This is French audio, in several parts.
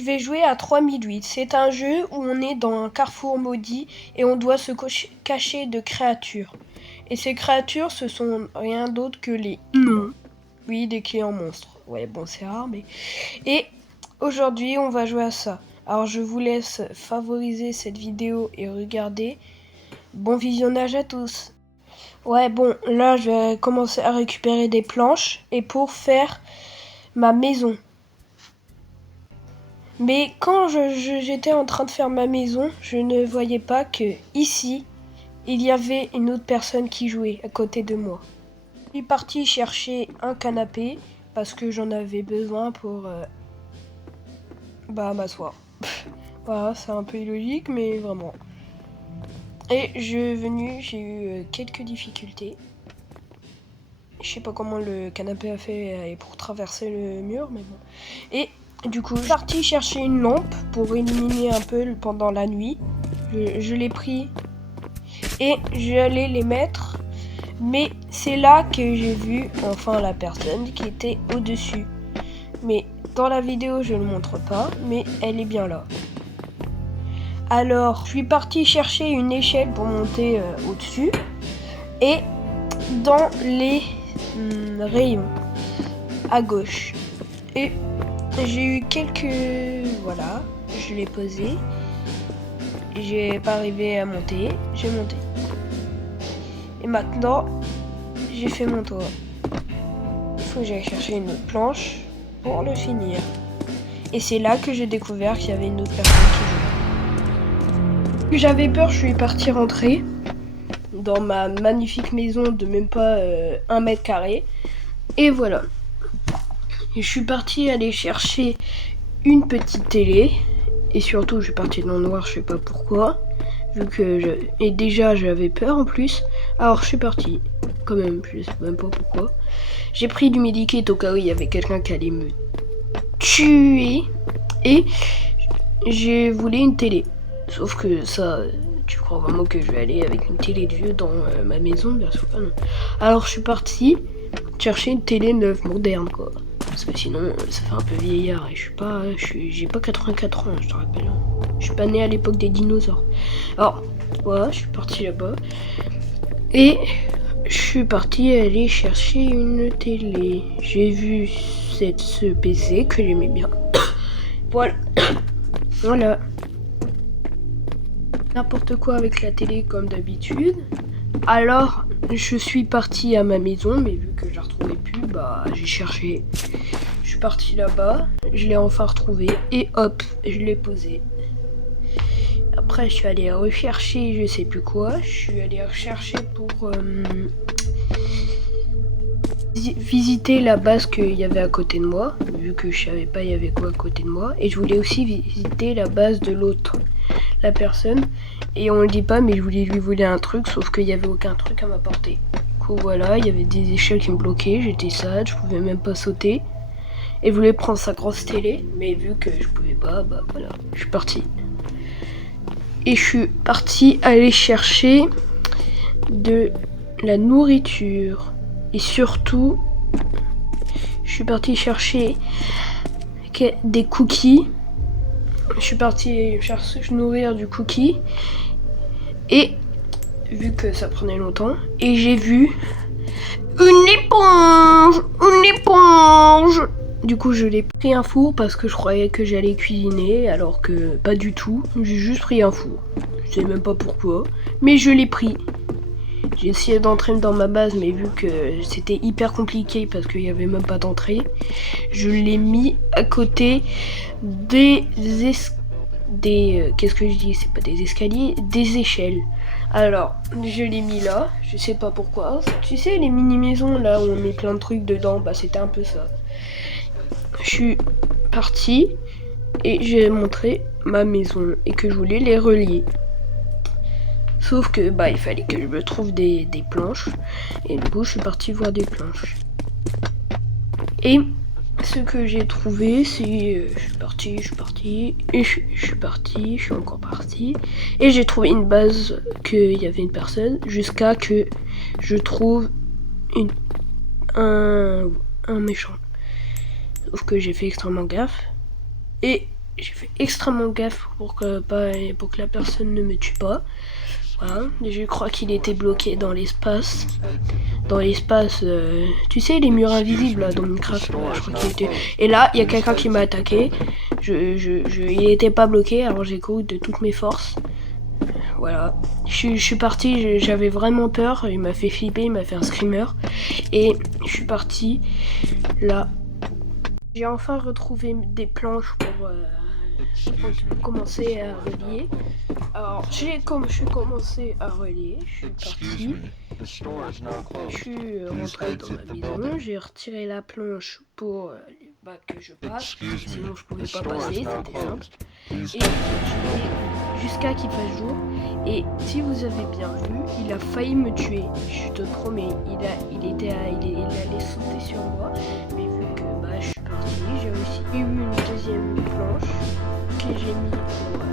je vais jouer à 3008. C'est un jeu où on est dans un carrefour maudit et on doit se cacher de créatures. Et ces créatures, ce sont rien d'autre que les... Non. Oui, des clients monstres. Ouais, bon, c'est rare, mais... Et aujourd'hui, on va jouer à ça. Alors, je vous laisse favoriser cette vidéo et regarder. Bon visionnage à tous. Ouais, bon, là, je vais commencer à récupérer des planches et pour faire ma maison. Mais quand j'étais en train de faire ma maison, je ne voyais pas que ici, il y avait une autre personne qui jouait à côté de moi. Je suis parti chercher un canapé parce que j'en avais besoin pour m'asseoir. Voilà, c'est un peu illogique, mais vraiment. Et j'ai eu quelques difficultés. Je sais pas comment le canapé a fait pour traverser le mur, mais bon. Et du coup, je suis parti chercher une lampe pour éliminer un peu pendant la nuit. Je l'ai pris et j'allais les mettre. Mais c'est là que j'ai vu enfin la personne qui était au-dessus. Mais dans la vidéo, je ne le montre pas, mais elle est bien là. Alors, je suis parti chercher une échelle pour monter au-dessus. Et dans les rayons à gauche. Et j'ai eu voilà, je l'ai posé. J'ai pas arrivé à monter, j'ai monté. Et maintenant, j'ai fait mon tour. Il faut que j'aille chercher une autre planche pour le finir. Et c'est là que j'ai découvert qu'il y avait une autre personne qui jouait. J'avais peur, je suis parti rentrer dans ma magnifique maison de même pas 1 mètre carré. Et voilà. Et je suis parti aller chercher une petite télé. Et surtout, je suis parti dans le noir, je sais pas pourquoi. Et déjà, j'avais peur en plus. Alors, je suis parti. Quand même, je sais même pas pourquoi. J'ai pris du medikit au cas où il y avait quelqu'un qui allait me tuer. Et j'ai voulu une télé. Sauf que ça, tu crois vraiment que je vais aller avec une télé de vieux dans ma maison? Bien sûr pas, non. Alors, je suis parti chercher une télé neuve, moderne, quoi. Parce que sinon, ça fait un peu vieillard et j'ai pas 84 ans, je te rappelle. Je suis pas né à l'époque des dinosaures. Alors, voilà, je suis parti là-bas. Et je suis parti aller chercher une télé. J'ai vu ce PC que j'aimais bien. Voilà. Voilà. N'importe quoi avec la télé comme d'habitude. Alors, je suis parti à ma maison, mais vu que je la retrouvais plus, j'ai cherché. Je suis parti là-bas, je l'ai enfin retrouvé et hop, je l'ai posé. Après, je suis allé rechercher, je sais plus quoi. Je suis allé rechercher pour visiter la base qu'il y avait à côté de moi, vu que je savais pas il y avait quoi à côté de moi. Et je voulais aussi visiter la base de l'autre, la personne. Et on le dit pas, mais je voulais lui voler un truc, sauf qu'il y avait aucun truc à m'apporter. Du coup, voilà, il y avait des échelles qui me bloquaient, j'étais sage, je pouvais même pas sauter. Et je voulais prendre sa grosse télé, mais vu que je pouvais pas, voilà, je suis parti. Et je suis parti aller chercher de la nourriture. Et surtout, je suis parti chercher des cookies. Je suis parti chercher nourrir du cookie. Et vu que ça prenait longtemps, et j'ai vu une éponge. Du coup, je l'ai pris un four parce que je croyais que j'allais cuisiner, alors que pas du tout. J'ai juste pris un four. Je sais même pas pourquoi, mais je l'ai pris. J'ai essayé d'entrer dans ma base, mais vu que c'était hyper compliqué parce qu'il n'y avait même pas d'entrée, je l'ai mis à côté qu'est-ce que je dis? C'est pas des escaliers, des échelles. Alors, je l'ai mis là, je sais pas pourquoi. Tu sais, les mini-maisons là où on met plein de trucs dedans, c'était un peu ça. Je suis partie et j'ai montré ma maison et que je voulais les relier. Sauf que il fallait que je me trouve des planches. Et du coup, je suis partie voir des planches. Et ce que j'ai trouvé, c'est... je suis encore parti. Et j'ai trouvé une base qu'il y avait une personne. Jusqu'à que je trouve un méchant. Sauf que j'ai fait extrêmement gaffe. Et j'ai fait extrêmement gaffe pour que la personne ne me tue pas. Voilà. Je crois qu'il était bloqué dans l'espace. Dans l'espace, tu sais, les murs invisibles là, dans Minecraft. Là, je crois qu'il était. Et là, il y a quelqu'un qui m'a attaqué. Il était pas bloqué, alors j'ai couru de toutes mes forces. Voilà. Je suis parti, j'avais vraiment peur. Il m'a fait flipper, il m'a fait un screamer. Et je suis parti là. J'ai enfin retrouvé des planches pour commencer à relier. Alors, je suis commencé à relier, je suis parti, je suis rentré dans ma maison, j'ai retiré la planche pour que je passe, sinon je pouvais pas passer, c'était simple. Et j'ai jusqu'à qu'il fasse jour. Et si vous avez bien vu, il a failli me tuer, je te promets, il allait sauter sur moi, mais vu que je suis parti, j'ai aussi eu une deuxième planche que j'ai mis pour...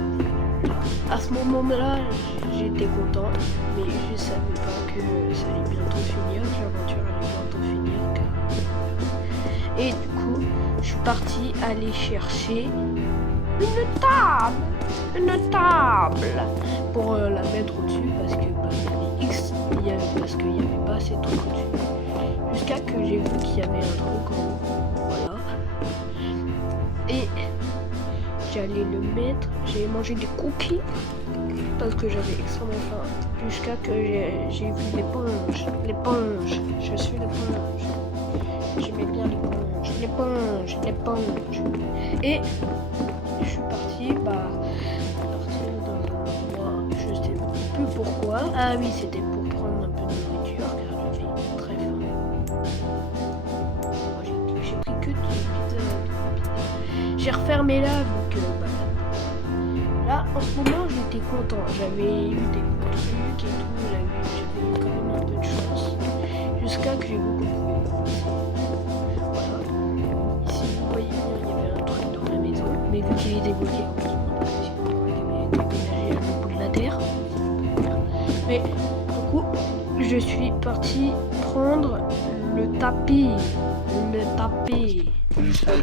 À ce moment-là, j'étais content, mais je savais pas que ça allait bientôt finir, que l'aventure allait bientôt finir. Et du coup, je suis parti aller chercher une table pour la mettre au-dessus parce que il y avait pas assez de trucs au-dessus. Jusqu'à que j'ai vu qu'il y avait un truc en haut. Voilà. Et j'allais le mettre, j'ai mangé des cookies parce que j'avais extrêmement faim. Jusqu'à que j'ai vu l'éponge. Je suis l'éponge. J'aimais bien l'éponge. Et je suis parti, partir dans un endroit, je sais plus pourquoi. Ah oui, c'était pour prendre un peu de nourriture car j'avais très faim. J'ai pris que de pizza. J'ai refermé là, donc là en ce moment j'étais content. J'avais eu des bons trucs et tout, j'avais eu quand même un peu de chance. Jusqu'à que j'ai vu qu'on pouvait pas passer. Voilà. Ici vous voyez bien, il y avait un truc dans ma maison, mais vu qu'il était bloqué, parce que sinon on aurait déménagé à l'autre bout de la terre. Mais du coup, je suis parti prendre le tapis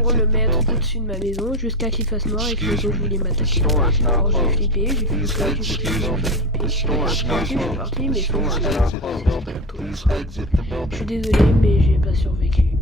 pour le mettre au-dessus de ma maison jusqu'à qu'il fasse noir et que les autres voulaient m'attaquer. Alors j'ai flippé, j'ai flippé. Je suis parti, mais je suis désolé, mais j'ai pas survécu.